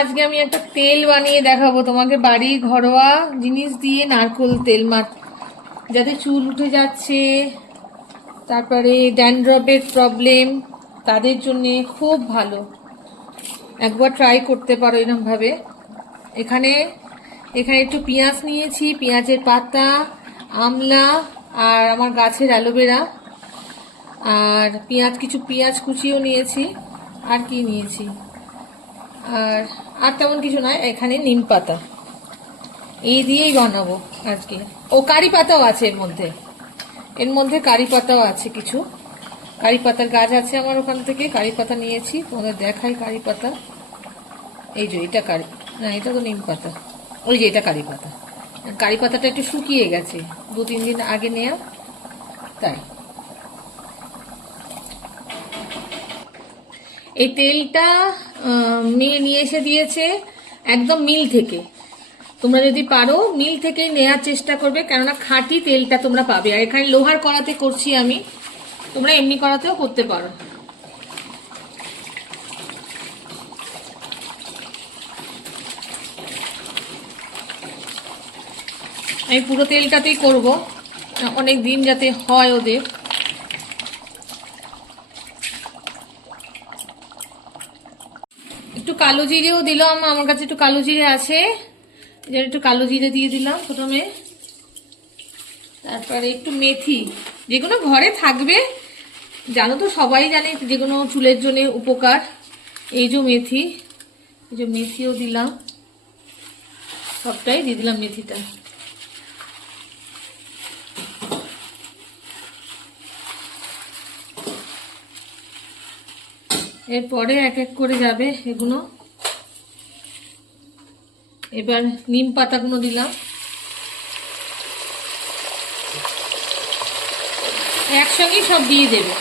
আজকে আমি একটা তেল বানিয়ে দেখাবো। তোমাকে বাড়ি ঘরোয়া জিনিস দিয়ে নারকোল তেল মাত যাতে চুল উঠে যাচ্ছে, তারপরে ড্যান্ড্রপের প্রবলেম তাদের জন্য খুব ভালো। একবার ট্রাই করতে পারো এরকমভাবে এখানে এখানে একটু পেঁয়াজ নিয়েছি, পেঁয়াজের পাতা, আমলা আর আমার গাছের অ্যালোভেরা। আর পেঁয়াজ, কিছু পেঁয়াজ কুচিও নিয়েছি। আর কি নিয়েছি? আর আর তেমন কিছু নয়, এখানে নিম পাতা। এই দিয়েই বানাবো আজকে। ও কারি পাতাও আছে এর মধ্যে। এর মধ্যে কারি পাতাও আছে কিছু। কারি পাতার গাছ আছে আমার ওখান থেকে, কারি পাতা নিয়েছি। তোমাদের দেখাই কারি পাতা। এই যে, এটা কারি, না, এটা তো নিম পাতা। ওই যে, এটা কারি পাতা। কারি পাতাটা একটু শুকিয়ে গেছে। দু তিন দিন আগে নেয়া, তাই। এই তেলটা মেয়ে নিয়ে এসে দিয়েছে একদম মিল থেকে। তোমরা যদি পারো, মিল থেকেই নেওয়ার চেষ্টা করবে, কেননা খাঁটি তেলটা তোমরা পাবে। আর এখানে লোহার কড়াতে করছি আমি। তোমরা এমনি করাতেও করতে পারো। আমি পুরো তেলটাতেই করব। অনেক দিন যাতে হয় ওদের। একটু কালো জিরেও দিলাম, আমার কাছে একটু কালো জিরে আছে। যেটা একটু কালো জিরে দিয়ে দিলাম প্রথমে। তারপরে একটু মেথি যে কোনো ঘরে থাকবে, জানো তো সবাই জানে যে কোনো চুলের জন্য উপকার। এই যে মেথি, এই যে মেথিও দিলাম। সবটাই দিয়ে দিলাম মেথিটা। এরপরে এক এক করে যাবে এগুলো। এবার নিম পাতাগুলো দিলাম। একসঙ্গেই সব দিয়ে দেবে।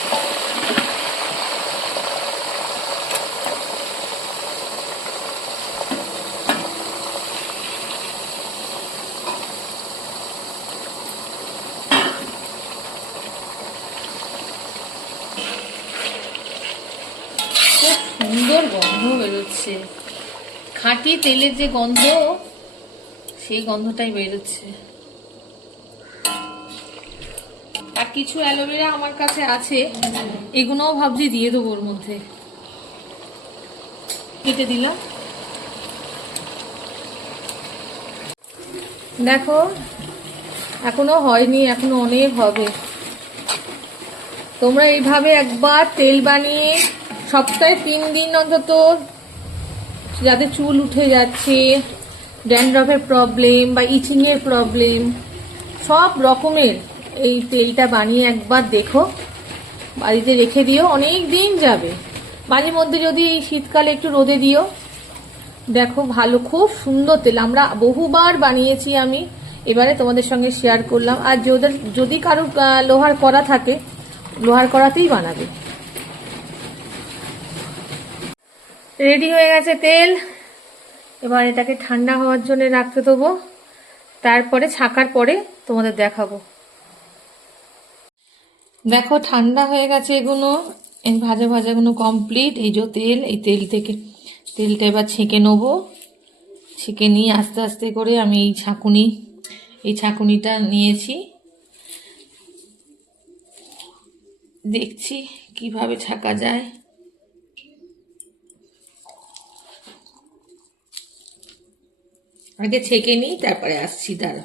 সুন্দর গন্ধ বেরোচ্ছে। খাঁটি তেলের যে গন্ধ, সেই গন্ধটাই বেরোচ্ছে। আর কিছু অ্যালোভেরা আমার কাছে আছে, এগুলোও ভাবছি দিয়ে দেবো ওর মধ্যে। কেটে দিলাম। দেখো, এখনও হয়নি, এখনও অনেক হবে। তোমরা এইভাবে একবার তেল বানিয়ে সপ্তাহে তিন দিন অন্তত যাদের চুল উঠে যাচ্ছে, ড্যান্ড্রফের প্রবলেম বা ইচিংয়ের প্রবলেম, সব রকমের এই তেলটা বানিয়ে একবার দেখো, বাড়িতে রেখে দিও, অনেক দিন যাবে। মাঝে মধ্যে যদি এই শীতকালে একটু রোদে দিও, দেখো ভালো, খুব সুন্দর তেল। আমরা বহুবার বানিয়েছি আমি, এবারে তোমাদের সঙ্গে শেয়ার করলাম। আর যদি কারও লোহার করা থাকে, লোহার করাতেই বানাবে। রেডি হয়ে গেছে তেল। এবার এটাকে ঠান্ডা হওয়ার জন্য রাখতে দেবো। তারপরে ছাকার পরে তোমাদের দেখাবো। দেখো, ঠান্ডা হয়ে গেছে এগুলো। এই ভাজা ভাজাগুলো কমপ্লিট এই যে তেল, এই তেল থেকে তেলটা এবার ছেঁকে নেব। ছেঁকে নিয়ে আস্তে আস্তে করে আমি এই ছাঁকুনি, এই ছাঁকুনিটা নিয়েছি। দেখছি কীভাবে ছাকা যায়। আগে ছেঁকে নিই, তারপরে আসছি, দাঁড়া।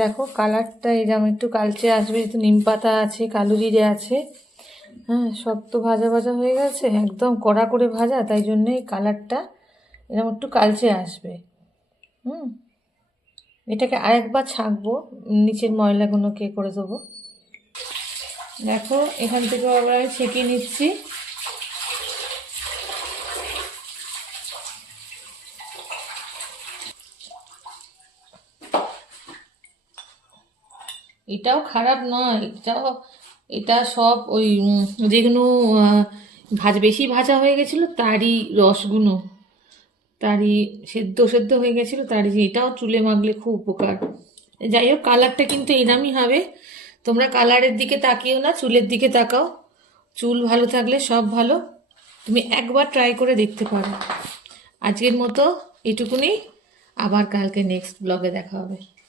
দেখো, কালারটা এরকম একটু কালচে আসবে একটু নিম পাতা আছে, কালো জিরে আছে হ্যাঁ সব তো ভাজা ভাজা হয়ে গেছে, একদম কড়া করে ভাজা, তাই জন্য এই কালারটা এরকম একটু কালচে আসবে। হুম, এটাকে আরেকবার ছাঁকবো, নিচের ময়লাগুলোকে করে দেবো। দেখো, এখান থেকে আবার আমি ছেঁকে নিচ্ছি। এটাও খারাপ নয়, এটাও, এটা সব ওই যেগুলো ভাজ, বেশি ভাজা হয়ে গেছিল তারই রসগুলো তারই সেদ্ধ সেদ্ধ হয়ে গেছিল, তারই এটাও চুলে মাখলে খুব উপকার। যাই হোক, কালারটা কিন্তু এরমই হবে। তোমরা কালারের দিকে তাকিও না, চুলের দিকে তাকাও। চুল ভালো থাকলে সব ভালো। তুমি একবার ট্রাই করে দেখতে পারো। আজকের মতো এটুকুনি। আবার কালকে নেক্সট ব্লগে দেখা হবে।